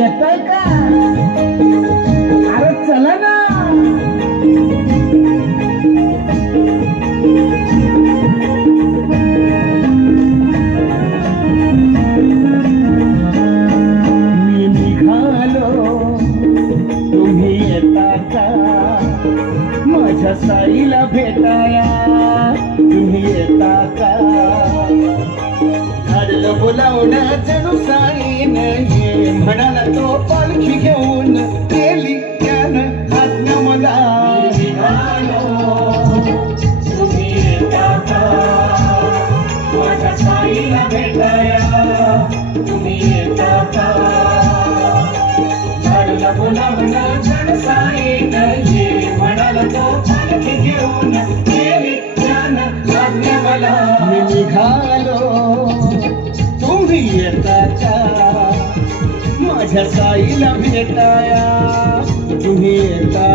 येत का? अरे चला ना. मी निघालो. तुम्ही येता का माझ्या साईला भेटाया. तुम्ही येता का धाडलं बोलावणं जणू साईन ये म्हणाला तो पालखी घेऊन केली त्यानं आज्ञा मला. माझ्या साईला भेटाया तुम्ही येता का जण साईन ये म्हणाला तो पालखी घेऊन माझ्या साईला भेटाया. तुम्ही येता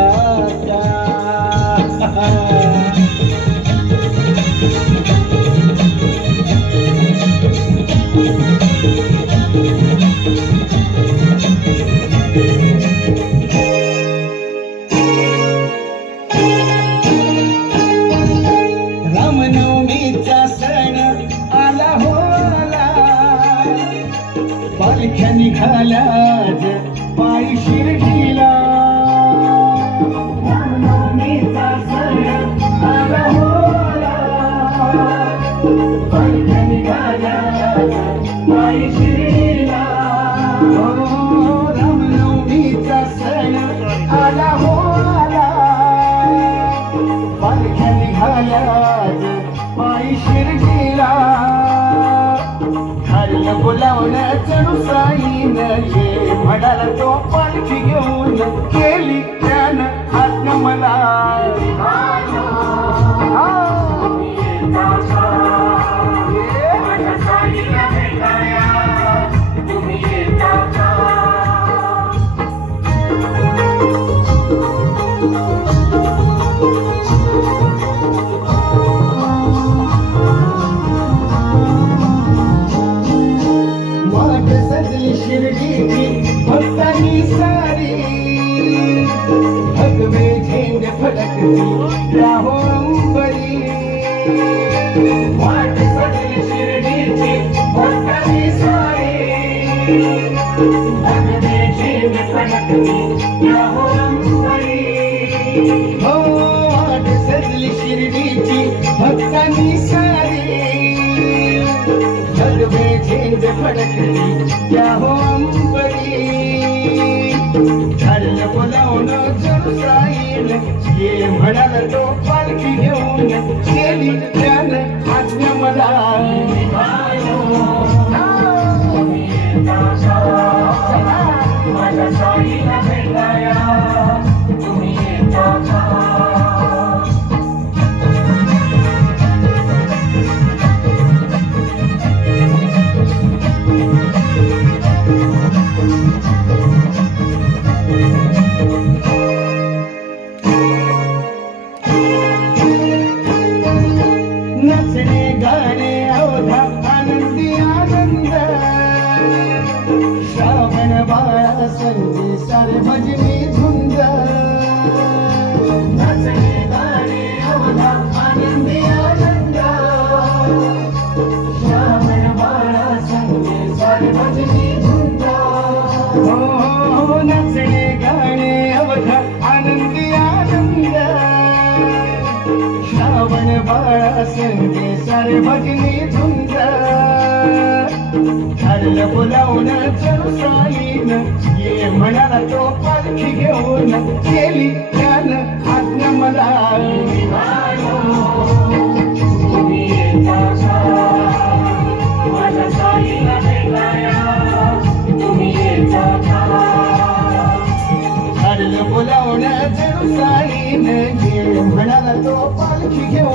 पालख्या निघाल्या आज पायी शिर्डीला. पायी शिर्डीला. रामनवमीचा सण आला हो आला पालख्या निघाल्या आज पायी शिर्डीला. हरलं बोलावणं जणू साईन ये म्हणाला तो पालखी घेऊन केली सजली शिर्डीची भक्तांनी सारी. भगवे झेंड फडकली राहोंबरी वाट सजली शिर्डीची भक्तांनी सारी. भगवे झेंड झेंड त्या हो अंबरी ये म्हणाला तो पालखी घेऊन गेली त्यानं आज्ञा मला नचणे गाणे अवधा आनंदी आनंद. श्रावण बाळा संजी सारे भजनी झुंज. नचणे गाणे आनंदी आनंद. श्रावण बाळा संजी सारे भजनी सारे भजनी धुंद. ठरलं बोलावून चल ये म्हणाला तो पालखी घेऊन. केली आज्ञा मला. का? ये म्हणाला तो पालखी घेऊन.